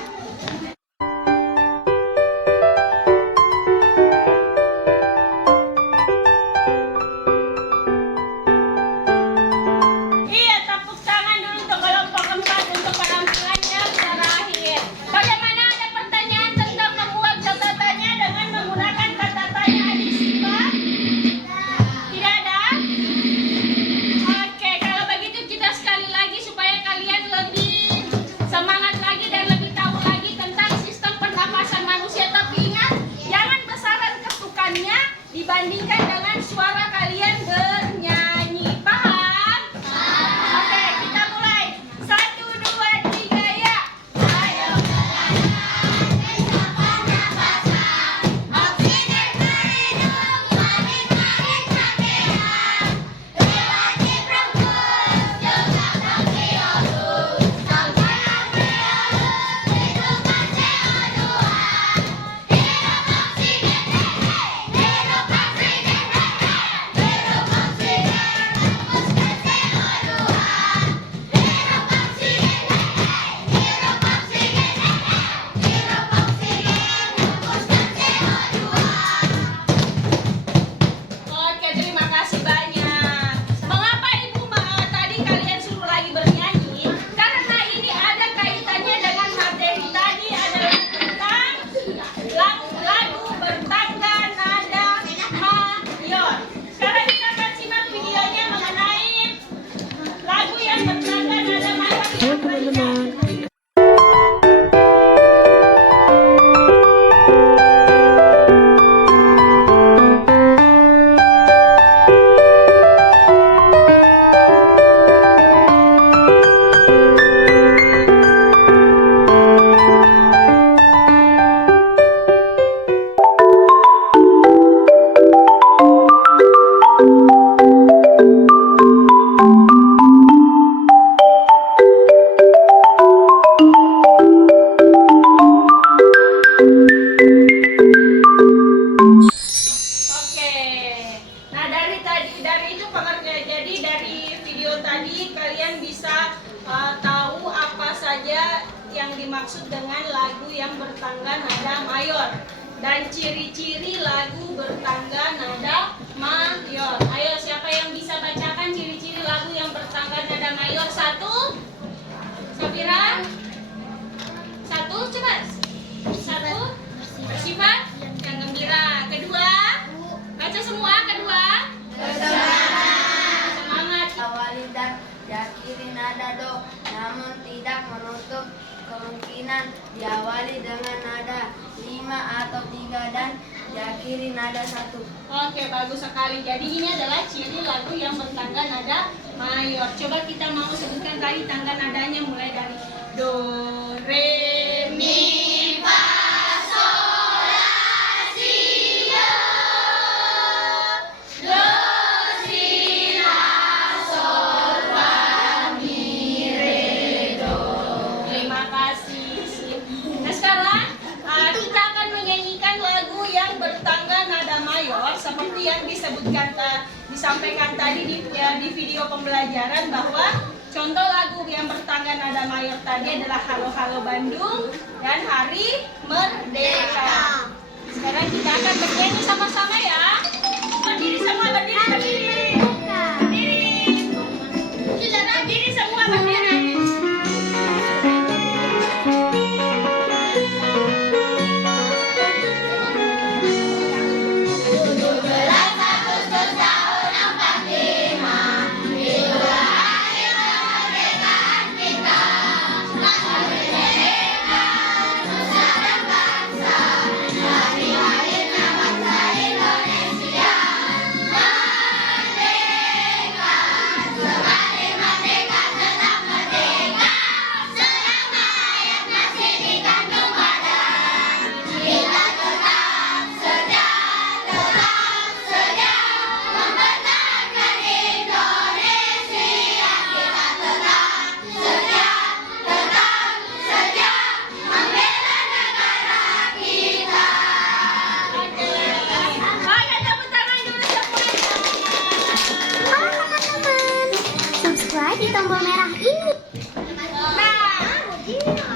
Iya, tepuk tangan dulu untuk kelompok 4 untuk penampilan yang terakhir. Bagaimana, ada pertanyaan tentang membuat catatannya dengan menggunakan kata tanya adisi, Pak? Tidak ada? Oke, kalau begitu kita sekali lagi supaya kalian lebih semangat lagi dan lebih tahu lagi tentang sistem pernapasan manusia. Tapi ingat, jangan besaran ketukannya dibandingkan dengan suara kalian bernyanyi. Paham? Oke, kita mulai. 1, 2, 3, ya. Ayo. Oksigen terhidup, manik-manik terkena. Lewati bronkus, juga bronkiolus. Sampai alveolus, hidupkan CO2. Hidup oksigen, hidup oksigen, hidup oksigen, hembuskan CO2. Hidup oksigen, hidup oksigen, hidup oksigen, hembuskan CO2. Oke, terima kasih banyak. Mengapa Ibu tadi kalian suruh lagi bernyanyi? Karena ini ada kaitannya dengan materi tadi, adalah tentang lagu bertangga nada mayor. Sekarang kita akan simak videonya mengenai lagu yang bertangga nada mayor. Halo teman-teman. Oke, nah dari itu pengertian. Jadi dari video tadi kalian bisa tahu apa saja yang dimaksud dengan lagu yang bertangga nada mayor dan ciri-ciri lagu bertangga nada mayor. Ayo, siapa yang bisa bacakan ciri-ciri lagu yang bertangga nada mayor? 1, Safira. 1, coba. 1, bersifat yang gembira. Kedua, baca semua. Kedua, semangat. Awali dan diakhiri nada do, namun tidak menutup kemungkinan diawali dengan nada 5 atau 3 dan diakhiri nada 1. Oke, bagus sekali. Jadi ini adalah ciri lagu yang bertangga nada mayor. Coba kita mau sebutkan tadi tangga nadanya, mulai dari do, re, mi, fa, sol, la, si, do, si, la, sol, fa, mi, re, do. Terima kasih. Nah, sekarang kita akan menyanyikan lagu yang bertangga nada mayor seperti yang disampaikan tadi di video pembelajaran, bahwa contoh lagu yang bertangga nada mayor tadi adalah Halo Halo Bandung dan Hari Merdeka. Sekarang kita akan bernyanyi sama-sama, ya. Berdiri semua, berdiri. Sudah berdiri semua, berdiri. Hari lahirnya bangsa Indonesia. tombol merah ini. Nah,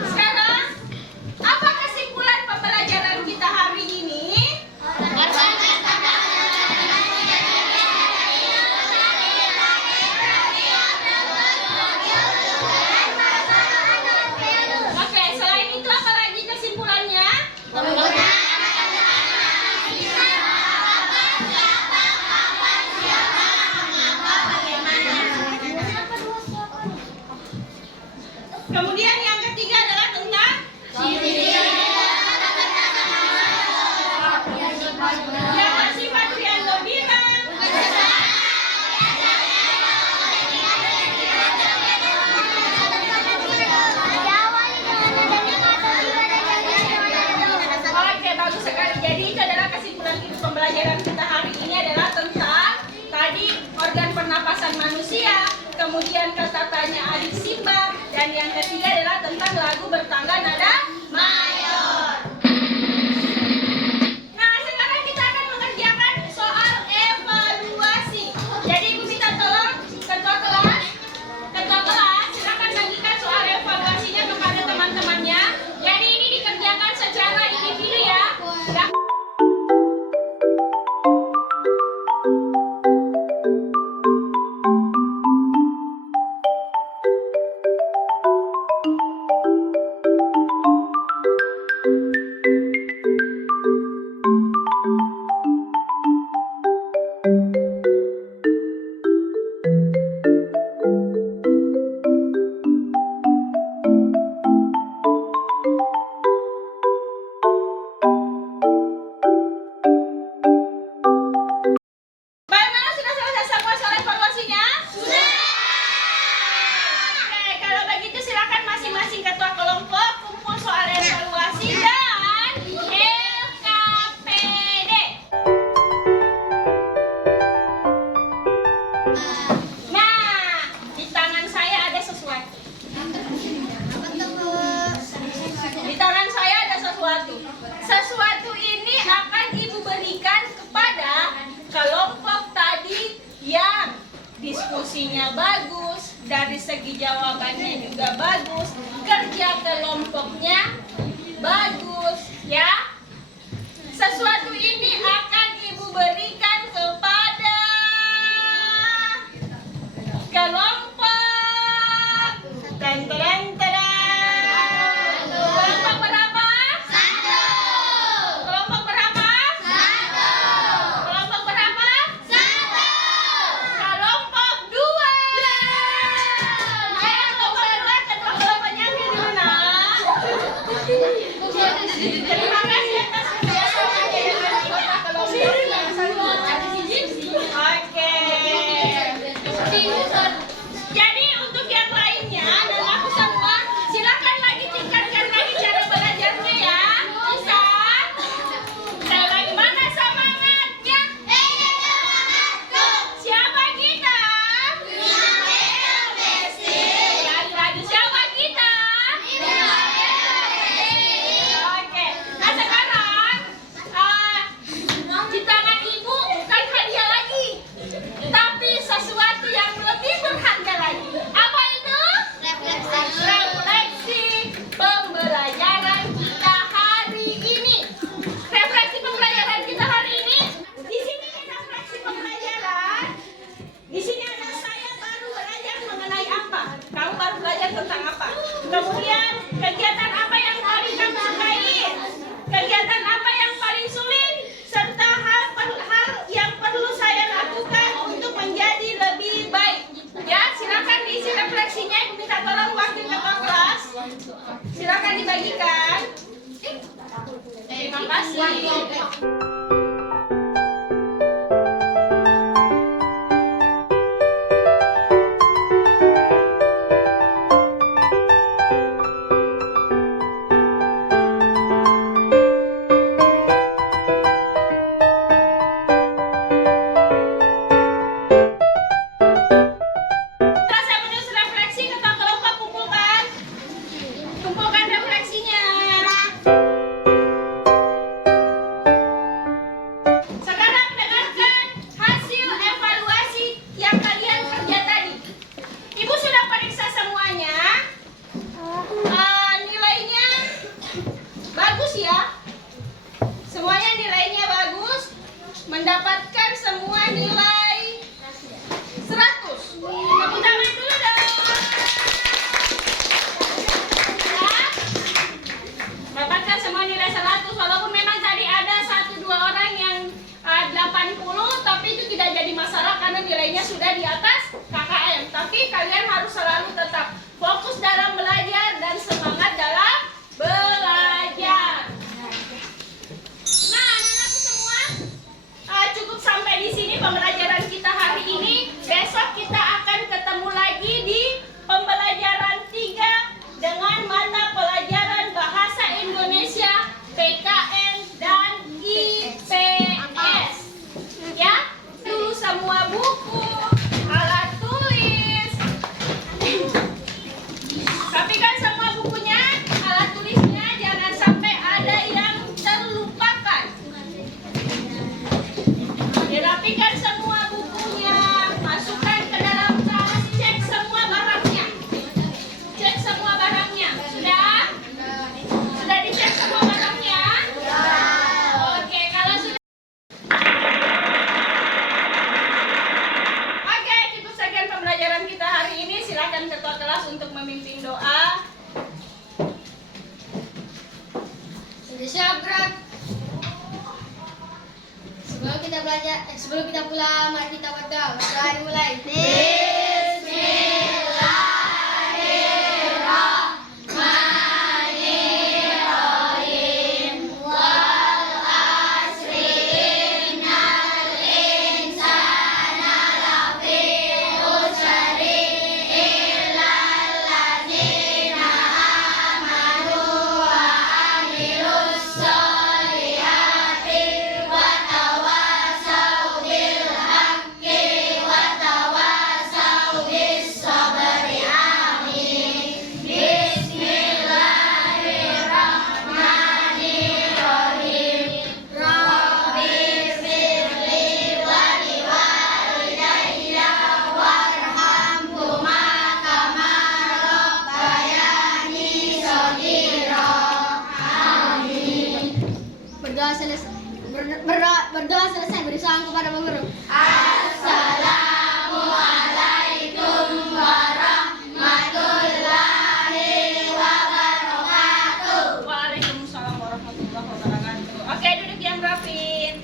sekarang apa kesimpulan pembelajaran kita hari ini? Oke, selain itu apa lagi kesimpulannya? Kemudian yang ketiga adalah tentang yang masih Pak Triando bilang. Oke, bagus sekali. Jadi itu adalah kesimpulan pembelajaran kita hari ini adalah tentang tadi organ pernapasan manusia, kemudian kata-katanya adik Simba, dan yang ketiga adalah tentang lagu bertangga nada mayor. Nah, sekarang kita akan mengerjakan soal evaluasi. Jadi Ibu minta tolong ketua kelas silakan bagikan soal evaluasinya kepada teman-temannya. Jadi ini dikerjakan secara individu ya. Bagaimana, sudah selesai semua soal evaluasinya? Sudah. Oke, kalau begitu silakan masing-masing ketua kelompok kumpul soal evaluasi dan LKPD. Nah, di tangan saya ada sesuatu. Di tangan saya ada sesuatu. Sesuatu ini akan Ibu berikan kepada kelompok tadi yang diskusinya bagus, dari segi jawabannya juga bagus, kerja kelompoknya bagus, ya. Sesuatu ini akan Ibu berikan kepada kelompok kelompok berapa? Kelompok berapa? Kelompok berapa? Kelompok 2. Ayo kelompok 2, ketua kelompoknya ambil dulu nak. Terima kasih atas kerjasamanya dengan ketua kelompok. Oke. Jadi untuk yang lainnya dan aku semua, silakan lagi tingkatkan lagi cara belajarnya ya. Bisa? Sekali lagi, mana semangatnya? Siapa kita? Lagi siapa kita? Oke. Nah sekarang di tangan Ibu bukan hadiah lagi, tapi sesuatu yang lebih berharga lagi. Apa itu? Refleksi pembelajaran kita hari ini. Refleksi pembelajaran kita hari ini. Di sini refleksi pembelajaran. Di sini ada saya baru belajar mengenai apa. Kamu baru belajar tentang apa. Kemudian kegiatan apa yang paling kamu sukai. Kegiatan apa yang paling sulit. Serta hal yang perlu saya lakukan untuk menjadi lebih baik. Ya, silakan diisi refleksinya. Ibu minta tolong wakil ketua kelas. Silakan dibagikan. Terima kasih. pembelajaran kita hari ini. Silakan ketua kelas untuk memimpin doa. Sudah siap, Bro? Sebelum kita pulang, mari kita berdoa. Berdoa dimulai. Berdoa selesai, beri salam kepada Pak Guru. Assalamualaikum warahmatullahi wabarakatuh. Waalaikumsalam warahmatullahi wabarakatuh. Oke, duduk yang rapin.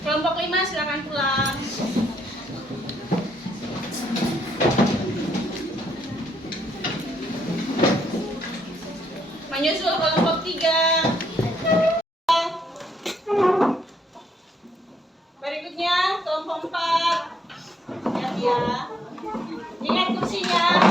Kelompok 5 silakan pulang. Menyusul kelompok 3. Berikutnya kelompok 4. Lihat ya. Ingat kursinya.